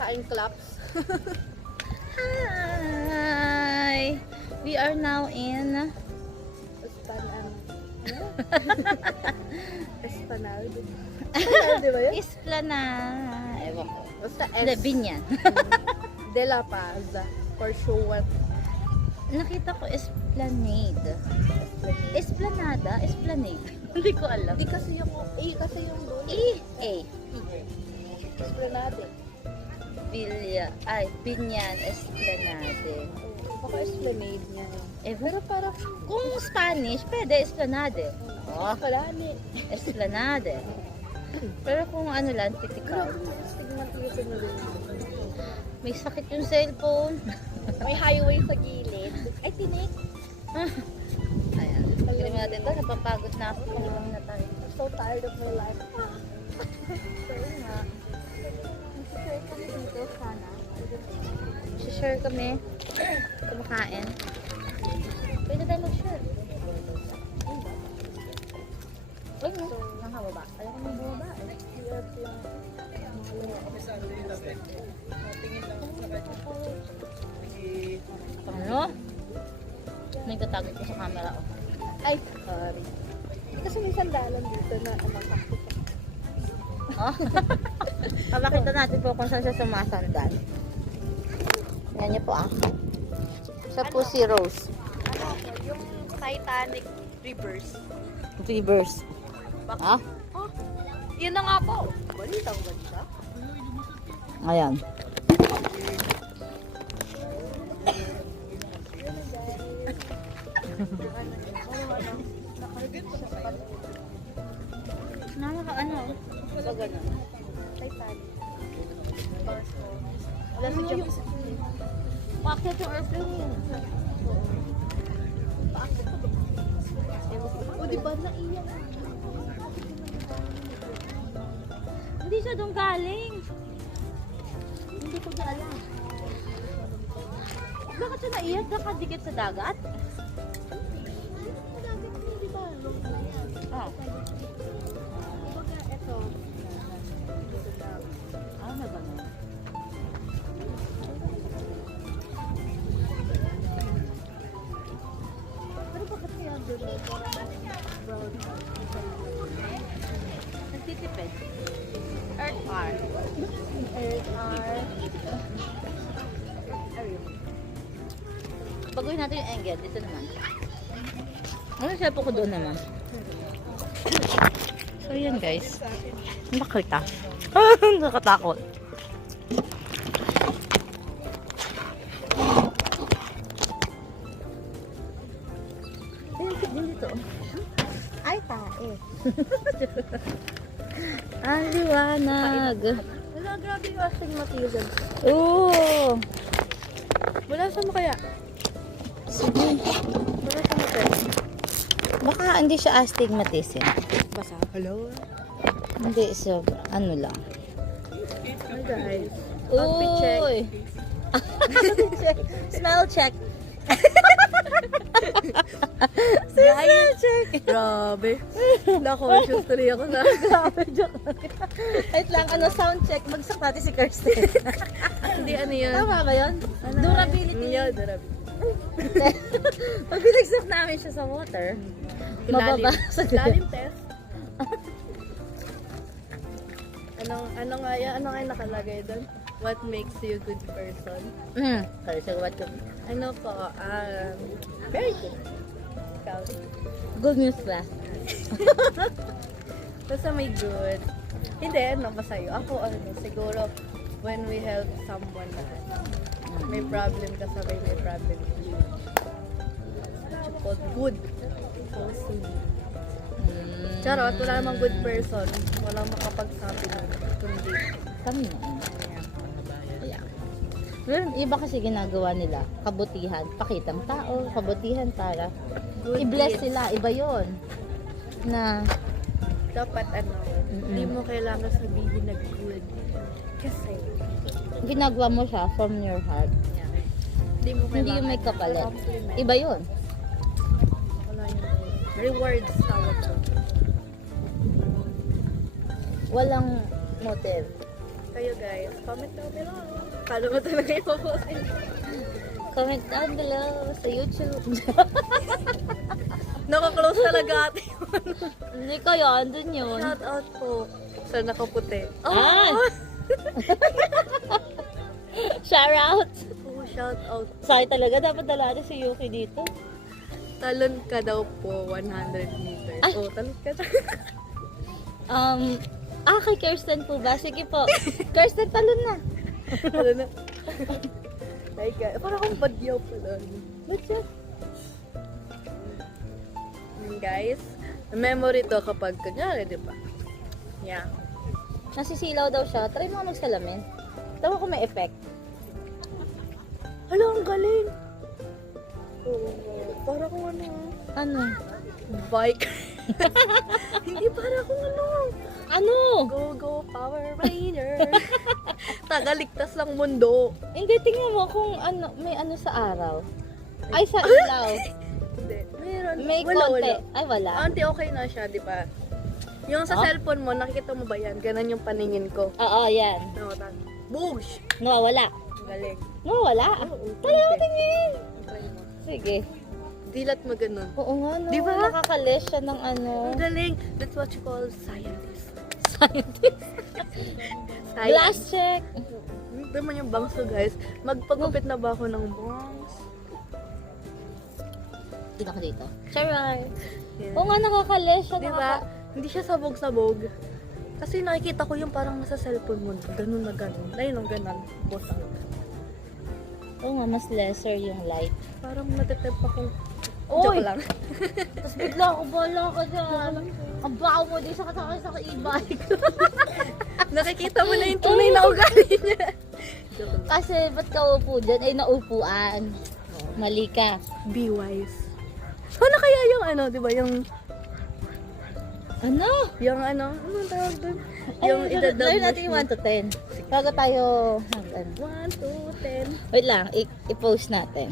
Kain claps. Hi! We are now in Esplanade. Esplanade ba yun? Esplanade. Ewan ko. Basta Hindi, Binyan. De La Paz. For sure. Nakita ko Esplanade. Esplanada? Esplanade. Hindi ko alam. Hindi kasi yung kasi yung doon. A. Esplanade. Binyan, Esplanade. Baka Esplanade niya. Pero parang, kung Spanish, pwede Esplanade. Oh, Esplanade. Esplanade. Pero kung ano lang, typical. Stigmatism na rin. May sakit yung cellphone. May highway sa gilid. Ay, tinik. Ayan. Pagkirin natin ito, napapagod na ako. Pagkirin na tayo. I'm so tired of my life. Sorry nga. Share kami dito sana. Share kami. Kumakain. Pwede tayo mag-share. Ay, no. Nakababa. Alam ko may bumaba. Ano? May tatagod ko sa camera. Oh. Ay, sorry. Kasi may sandalan dito na sakto. Oh. Papakita natin po kung saan siya sumasandal. Yan niyo po ah. Siya po si Rose. Ano po, yung Titanic reverse. Reverse. Ah? Oh, yun na nga po. Balitang balita. Ayan. Nakaka ano? Ba ganun? Titanic. Wala si Jack. Paakit yung airplane yun. O, di ba naiyak? Hindi siya doon galing. Hindi ko na alam. Bakit siya naiyak? Nakadikit sa dagat? Di ba? Ah. Ito. Ah, na ba? Pero bakit kaya doon? Brown. Nagtitipid. Earth R. Baguhin natin yung angle. Dito naman. Ano siya po ko doon naman? So yan guys. Nakita. Nakatakot. Dito. Ay, tae. Ang liwanag. Wala, grabe yung astigmatism. Oo. Wala sa mo kaya? Sige. Wala sa mo kaya? Baka hindi siya astigmatism. Basa. Hello? Hindi, so, ano lang. Hi guys. Outfit check. Uy! check. Smell check. Smell check. Grabe. Na-conscious tuloy ako na. Grabe, joke lang. Wait lang, ano, sound check. Bagsak natin si Kirsten. Hindi, ano yun? Tama ba yun? Durability. Yeah, durability. Pag binagsak namin siya sa water, mababa sa Lalim test. Ano nga yan? Ano nga yung nakalagay doon? What makes you a good person? Sorry, so what yung... Ano po? Very good. Ikaw? Good news ba? Basta may good. Hindi, ano ba sa'yo? Ako, siguro, when we help someone na may problem kasabay may problem din. Good person. Charot, wala namang good person. Walang makapagsabi nun. Kundi. Kami na yun. Yeah. Pero iba kasi ginagawa nila, kabutihan, pakitang tao, kabutihan para Good i-bless deeds. sila, iba yon na Dapat hindi mo kailangan sabihin na good. Kasi, ginagawa mo siya from your heart. hindi mo Hindi yung may kapalit. compliment. Iba yun. Wala yung rewards tawag ko. Walang motive. Kayo guys, comment down below. Kala mo talaga ipopost. Comment down below sa YouTube. Naka-close talaga ate. Hindi kayo, andun yun. Shout out po sa nakaputi. Ah! Shout out! Oh, shout out. Sa'yo talaga, dapat dala natin si Yuki dito. Talon ka daw po 100 meters. Ay! Oh, talon ka daw. Kay Kirsten po ba? Sige po. Kirsten, talon na. Ano na? Ay, guys. Parang akong badyaw pala. Ba't siya? Guys, memory to kapag kunyari, di ba? Yeah. Nasisilaw daw siya. Try mo ka magsalamin. Tawa ko may effect. Hala, ang galing! Oh, para kung ano, Ano? bike. Hindi para kung ano. Ano? Go, go, Power Ranger. Tagaligtas ng mundo. Hindi, tingnan mo kung ano, may ano sa araw. Ay, sa ilaw. Hindi. Meron. May Wala, konti. wala. Ay, wala. Auntie, okay na siya, di ba? Yung sa Oh? cellphone mo, nakikita mo ba yan? Ganon yung paningin ko. Oo, yan. No, Boosh! Nawawala. Ang galing. Nawawala? Oo, Talaga konti. tingin. Try mo. Sige. Dilat mo ganun. Oo nga, no. Di ba? Nakakalis siya ng ano. Ang galing. That's what you call scientist. Scientist. Glass check. Ito man yung bangs ko, guys. Magpagupit na ba ako ng bangs? Dito ka dito. Charay. Yeah. Oo nga, nakakalis siya. Di ba? Hindi siya sabog-sabog. Kasi nakikita ko yung parang nasa cellphone mo. Ganun na ganun. Ayun ang ganun. Botang. Oo nga, mas lesser yung light. Parang natetep ako. Oy! Joke lang. Tapos bigla ako, bala ka dyan. Ang baho mo, di sa kasakay sa e-bike. Nakikita mo na yung tunay na ugali niya. Joke lang. Kasi, ba't ka upo dyan? Ay, naupuan. Mali ka. Be wise. Ano kaya yung ano, di ba? Yung Ano? anong tawag dun? Ay, Yung idadab learn natin yung 1 to 10. Bago tayo hanggan. 1 to 10. Wait lang, i-post natin.